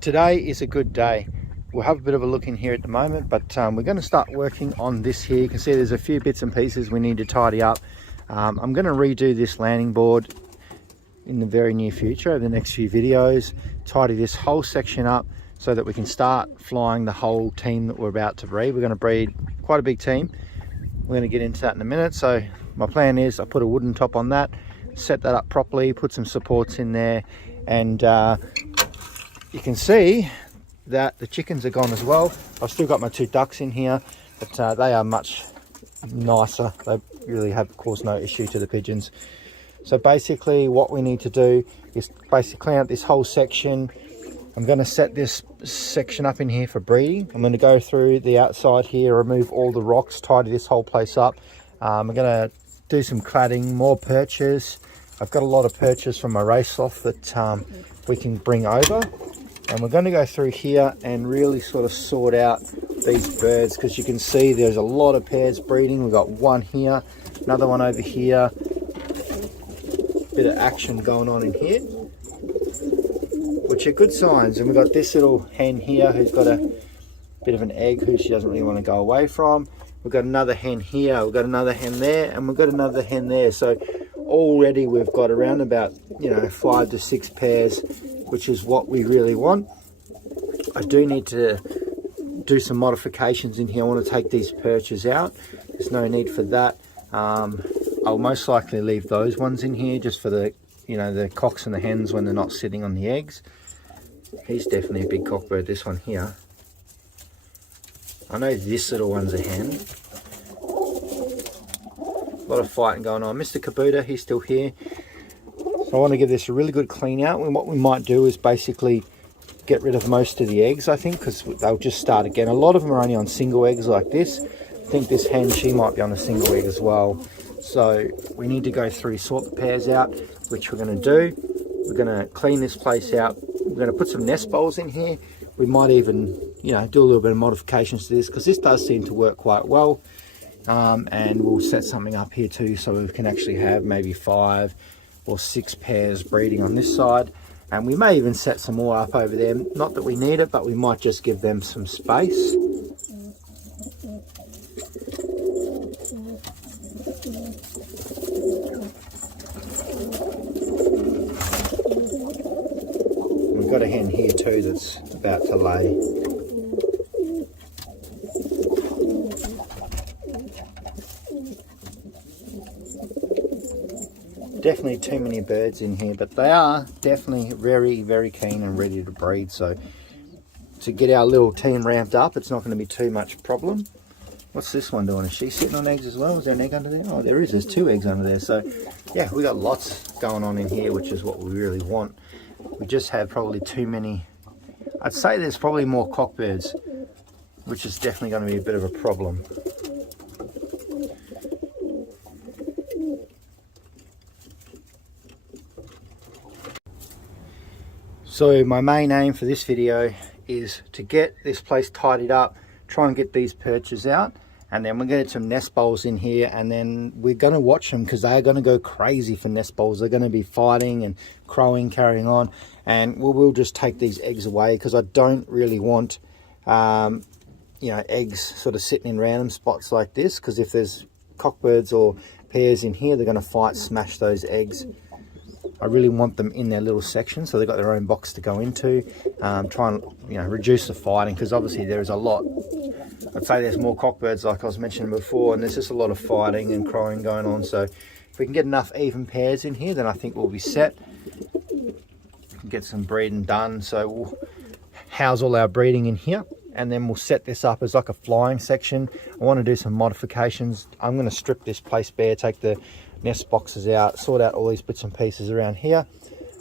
Today is a good day. We'll have a bit of a look in here at the moment, but we're going to start working on this here. You can see there's a few bits and pieces we need to tidy up. I'm going to redo this landing board in the very near future, over the next few videos, tidy this whole section up so that we can start flying the whole team that we're about to breed. We're going to breed quite a big team. We're going to get into that in a minute. So my plan is I put a wooden top on that, set that up properly, put some supports in there, and you can see that the chickens are gone as well. I've still got my 2 ducks in here, but they are much nicer. They really have caused no issue to the pigeons. So basically what we need to do is basically clean out this whole section. I'm going to set this section up in here for breeding. I'm going to go through the outside here, remove all the rocks, tidy this whole place up. I'm going to do some cladding, more perches. I've got a lot of perches from my race loft that we can bring over. And we're going to go through here and really sort of sort out these birds, because you can see there's a lot of pairs breeding. We've got one here, another one over here. Bit of action going on in here, which are good signs. And we've got this little hen here who's got a bit of an egg who she doesn't really want to go away from. We've got another hen here, we've got another hen there, and we've got another hen there. So already we've got around about 5 to 6 pairs, which is what we really want. I do need to do some modifications in here. I want to take these perches out. There's no need for that. I'll most likely leave those ones in here just for the the cocks and the hens when they're not sitting on the eggs. He's definitely a big cockbird, this one here. I know this little one's a hen. A lot of fighting going on. Mr. Kabootar, he's still here. So I want to give this a really good clean out, and what we might do is basically get rid of most of the eggs, I think, because they'll just start again. A lot of them are only on single eggs like this. I think this hen, she might be on a single egg as well. So we need to go through, sort the pairs out, which we're going to do. We're going to clean this place out. We're going to put some nest bowls in here. We might even, do a little bit of modifications to this, because this does seem to work quite well. And we'll set something up here too, so we can actually have maybe 5 or 6 pairs breeding on this side. And we may even set some more up over there. Not that we need it, but we might just give them some space. We've got a hen here too that's about to lay. Definitely too many birds in here, but they are definitely very, very keen and ready to breed. So to get our little team ramped up, it's not going to be too much problem. What's this one doing? Is she sitting on eggs as well? Is there an egg under there? Oh, there is. There's 2 eggs under there. So yeah, we got lots going on in here, which is what we really want. We just have probably too many. I'd say there's probably more cockbirds, which is definitely going to be a bit of a problem. So my main aim for this video is to get this place tidied up, try and get these perches out, and then we're going to get some nest bowls in here, and then we're going to watch them, because they're going to go crazy for nest bowls. They're going to be fighting and crowing, carrying on, and we'll just take these eggs away, because I don't really want eggs sort of sitting in random spots like this, because if there's cockbirds or pairs in here, they're going to fight, smash those eggs. I really want them in their little section, so they've got their own box to go into. Try and reduce the fighting, because obviously there is a lot. I'd say there's more cockbirds, like I was mentioning before, and there's just a lot of fighting and crowing going on. So if we can get enough even pairs in here, then I think we'll be set. We can get some breeding done. So we'll house all our breeding in here, and then we'll set this up as like a flying section. I want to do some modifications. I'm going to strip this place bare, take the nest boxes out, sort out all these bits and pieces around here,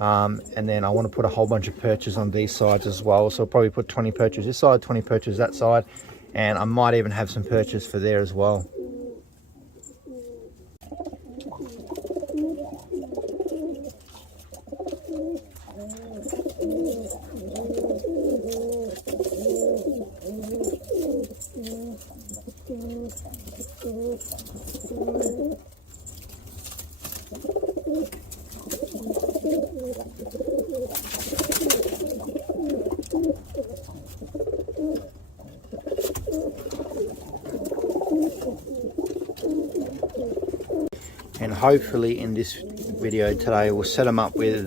and then I want to put a whole bunch of perches on these sides as well. So I'll probably put 20 perches this side, 20 perches that side, and I might even have some perches for there as well. hopefully in this video today we'll set them up with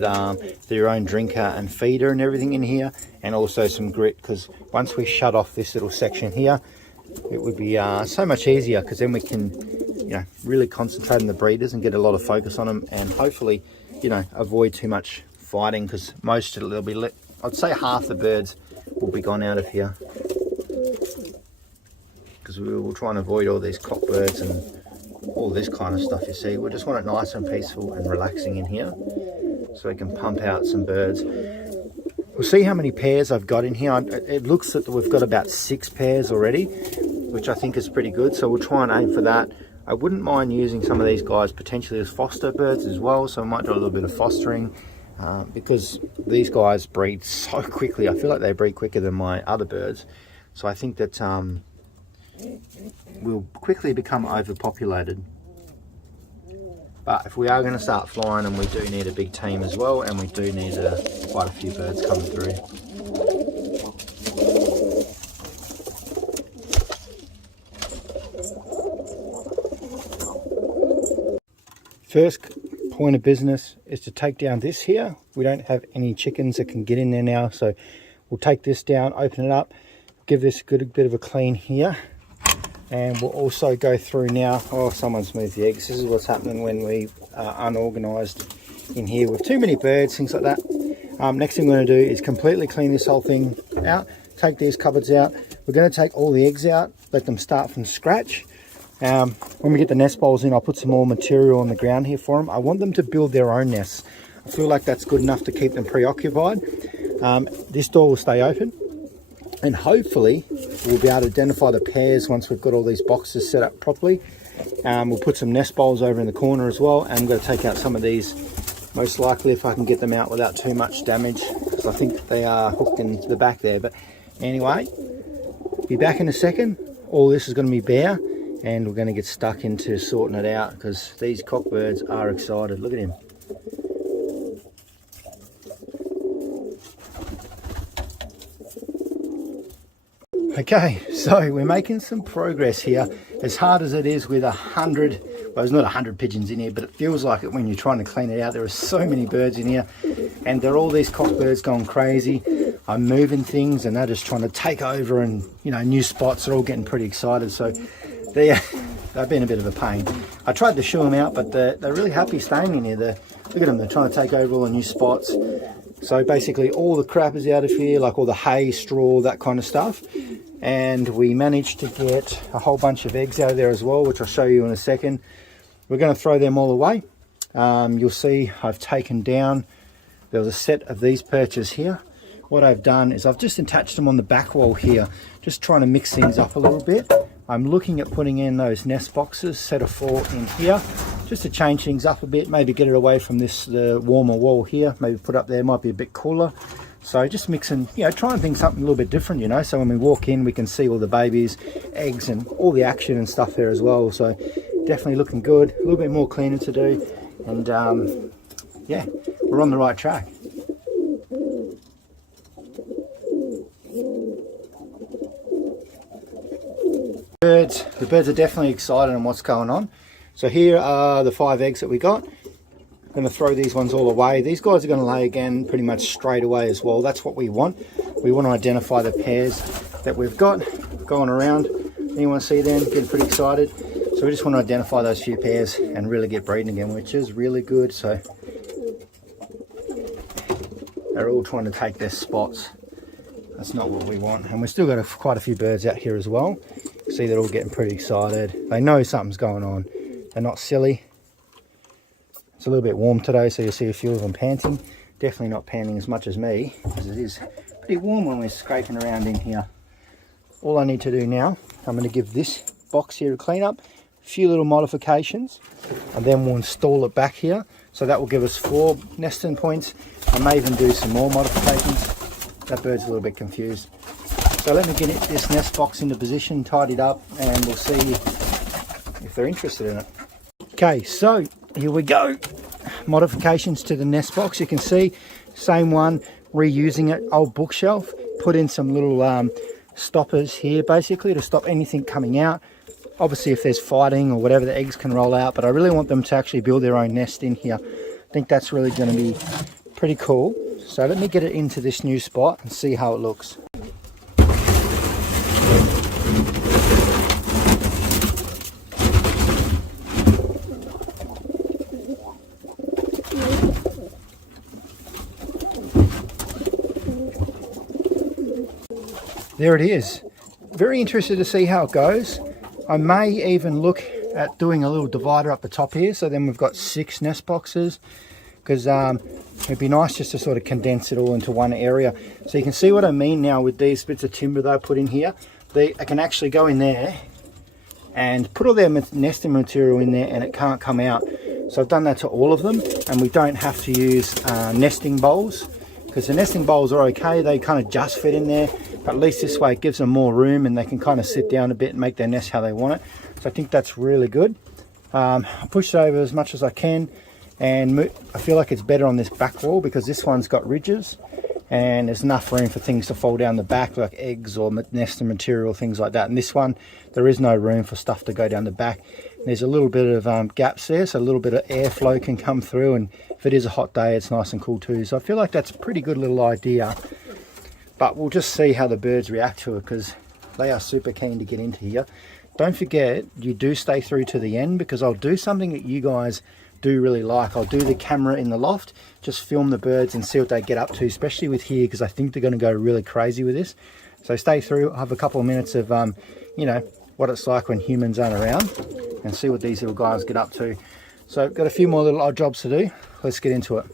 their own drinker and feeder and everything in here, and also some grit, because once we shut off this little section here, it would be so much easier, because then we can, you know, really concentrate on the breeders and get a lot of focus on them, and hopefully, you know, avoid too much fighting, because most of it, there'll be, I'd say half the birds will be gone out of here, because we will try and avoid all these cockbirds and all this kind of stuff. You see, we just want it nice and peaceful and relaxing in here, so we can pump out some birds. We'll see how many pairs I've got in here. It looks that we've got about 6 pairs already, which I think is pretty good, so we'll try and aim for that. I wouldn't mind using some of these guys potentially as foster birds as well, so I might do a little bit of fostering, because these guys breed so quickly. I feel like they breed quicker than my other birds, so I think that we'll quickly become overpopulated. But if we are going to start flying, and we do need a big team as well, and we do need quite a few birds coming through. First point of business is to take down this here. We don't have any chickens that can get in there now, so we'll take this down, open it up, give this a good bit of a clean here. And we'll also go through now. Oh, someone's moved the eggs. This is what's happening when we are unorganized in here with too many birds, things like that. Next thing we're going to do is completely clean this whole thing out, take these cupboards out. We're going to take all the eggs out, let them start from scratch. When we get the nest bowls in, I'll put some more material on the ground here for them. I want them to build their own nests. I feel like that's good enough to keep them preoccupied. This door will stay open, and hopefully we'll be able to identify the pairs once we've got all these boxes set up properly. We'll put some nest bowls over in the corner as well, and I'm going to take out some of these, most likely, if I can get them out without too much damage, because I think they are hooked into the back there. But anyway, be back in a second. All this is going to be bare, and we're going to get stuck into sorting it out, because these cockbirds are excited. Look at him. Okay, so we're making some progress here. As hard as it is with 100, well, there's not 100 pigeons in here, but it feels like it when you're trying to clean it out. There are so many birds in here, and they're all these cockbirds going crazy. I'm moving things, and they're just trying to take over, and, you know, new spots are all getting pretty excited. So they've been a bit of a pain. I tried to shoo them out, but they're really happy staying in here. Look at them, they're trying to take over all the new spots. So basically all the crap is out of here, like all the hay, straw, that kind of stuff. And we managed to get a whole bunch of eggs out of there as well, which I'll show you in a second. We're going to throw them all away. You'll see I've taken down, there was a set of these perches here. What I've done is I've just attached them on the back wall here, just trying to mix things up a little bit. I'm looking at putting in those nest boxes, set of 4 in here, just to change things up a bit, maybe get it away from the warmer wall here, maybe put up there, might be a bit cooler. So just mixing, you know, trying things something a little bit different, you know, so when we walk in we can see all the babies, eggs, and all the action and stuff there as well. So definitely looking good, a little bit more cleaning to do, and yeah, we're on the right track. The birds are definitely excited on what's going on. So here are the 5 eggs that we got. I'm going to throw these ones all away. These guys are going to lay again pretty much straight away as well. That's what we want. We want to identify the pairs that we've got going around. Anyone see them? Getting pretty excited. So we just want to identify those few pairs and really get breeding again, which is really good. So they're all trying to take their spots. That's not what we want. And we've still got quite a few birds out here as well. See, they're all getting pretty excited. They know something's going on. They're not silly. It's a little bit warm today, so you'll see a few of them panting. Definitely not panting as much as me, because it is pretty warm when we're scraping around in here. All I need to do now, I'm going to give this box here a clean up, a few little modifications, and then we'll install it back here. So that will give us 4 nesting points. I may even do some more modifications. That bird's a little bit confused. So let me get this nest box into position, tidied up, and we'll see if they're interested in it. Okay, so here we go. Modifications to the nest box. You can see, same one, reusing it, old bookshelf. Put in some little stoppers here, basically, to stop anything coming out. Obviously if there's fighting or whatever, the eggs can roll out, but I really want them to actually build their own nest in here. I think that's really going to be pretty cool. So let me get it into this new spot and see how it looks. There it is. Very interested to see how it goes. I may even look at doing a little divider up the top here, so then we've got 6 nest boxes, because it'd be nice just to sort of condense it all into one area. So you can see what I mean now with these bits of timber that I put in here. I can actually go in there and put all their nesting material in there and it can't come out. So I've done that to all of them, and we don't have to use nesting bowls, because the nesting bowls are okay, they kind of just fit in there, but at least this way it gives them more room and they can kind of sit down a bit and make their nest how they want it. So I think that's really good. I pushed it over as much as I can, and I feel like it's better on this back wall because this one's got ridges and there's enough room for things to fall down the back, like eggs or nesting material, things like that. And this one, there is no room for stuff to go down the back. And there's a little bit of gaps there, so a little bit of airflow can come through, and if it is a hot day, it's nice and cool too. So I feel like that's a pretty good little idea, but we'll just see how the birds react to it, because they are super keen to get into here. Don't forget, you do stay through to the end, because I'll do something that you guys do really like. I'll do the camera in the loft, just film the birds and see what they get up to, especially with here, because I think they're going to go really crazy with this. So stay through. I'll have a couple of minutes of you know, what it's like when humans aren't around, and see what these little guys get up to. So I've got a few more little odd jobs to do. Let's get into it.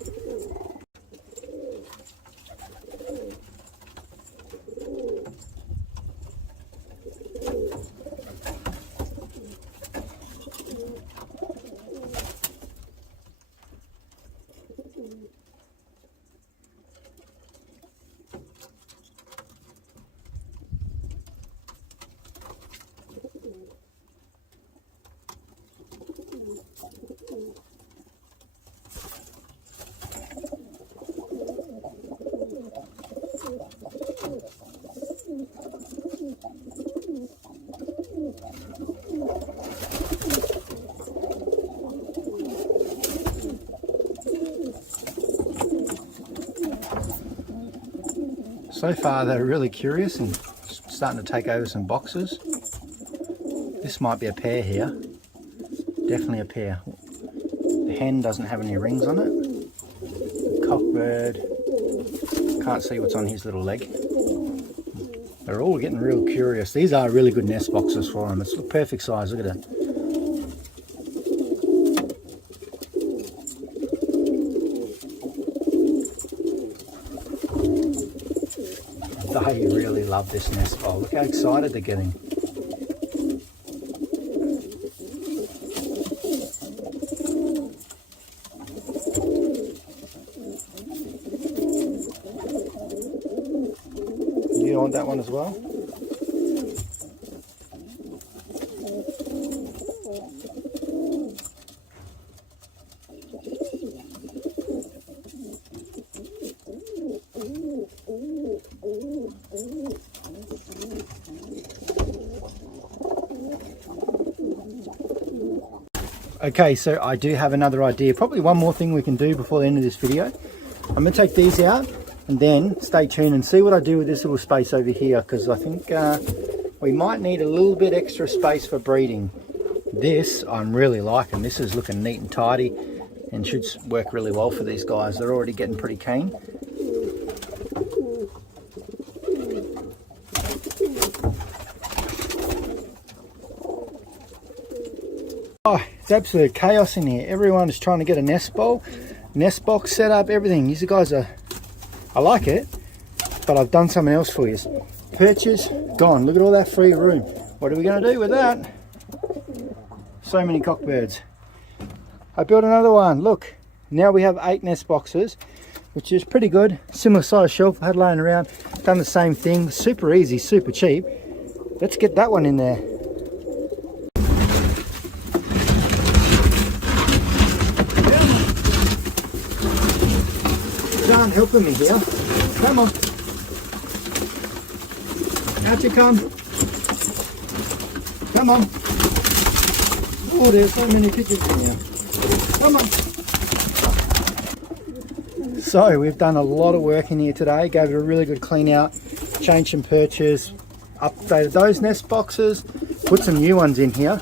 So far they're really curious and starting to take over some boxes. This might be a pair here. Definitely a pair. The hen doesn't have any rings on it. The cockbird, can't see what's on his little leg. They're all getting real curious. These are really good nest boxes for them. It's the perfect size, look at it. They really love this nest bowl. Look how excited they're getting. You want that one as well? Okay, so I do have another idea. Probably one more thing we can do before the end of this video. I'm going to take these out and then stay tuned and see what I do with this little space over here, because I think we might need a little bit extra space for breeding. This I'm really liking. This is looking neat and tidy and should work really well for these guys. They're already getting pretty keen. Oh, it's absolute chaos in here. Everyone is trying to get a nest box set up, everything. These guys are, I like it, but I've done something else for you. Perches, gone. Look at all that free room. What are we going to do with that? So many cockbirds. I built another one. Look, now we have 8 nest boxes, which is pretty good. Similar size shelf I had laying around. Done the same thing. Super easy, super cheap. Let's get that one in there. John helping me here. Come on. Out you come. Come on. Oh, there's so many pigeons in here. Come on. So we've done a lot of work in here today. Gave it a really good clean out, changed some perches, updated those nest boxes, put some new ones in here.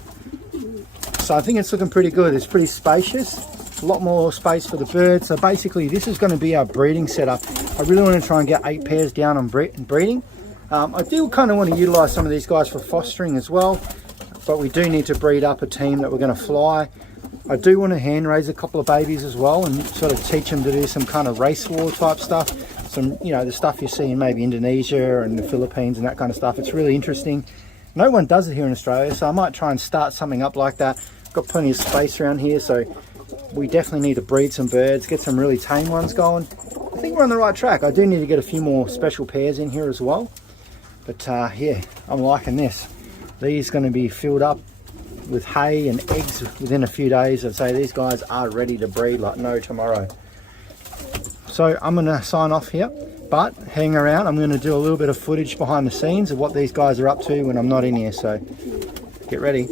So I think it's looking pretty good. It's pretty spacious, a lot more space for the birds. So basically this is going to be our breeding setup. I really want to try and get 8 pairs down on breeding. I do kind of want to utilize some of these guys for fostering as well, but we do need to breed up a team that we're going to fly. I do want to hand raise a couple of babies as well and sort of teach them to do some kind of race war type stuff. Some, you know, the stuff you see in maybe Indonesia and the Philippines and that kind of stuff. It's really interesting. No one does it here in Australia, so I might try and start something up like that. Got plenty of space around here, so we definitely need to breed some birds, get some really tame ones going. I think we're on the right track. I do need to get a few more special pairs in here as well. But yeah, I'm liking this. These are going to be filled up with hay and eggs within a few days. I'd say these guys are ready to breed like no tomorrow. So I'm going to sign off here, but hang around. I'm going to do a little bit of footage behind the scenes of what these guys are up to when I'm not in here. So get ready.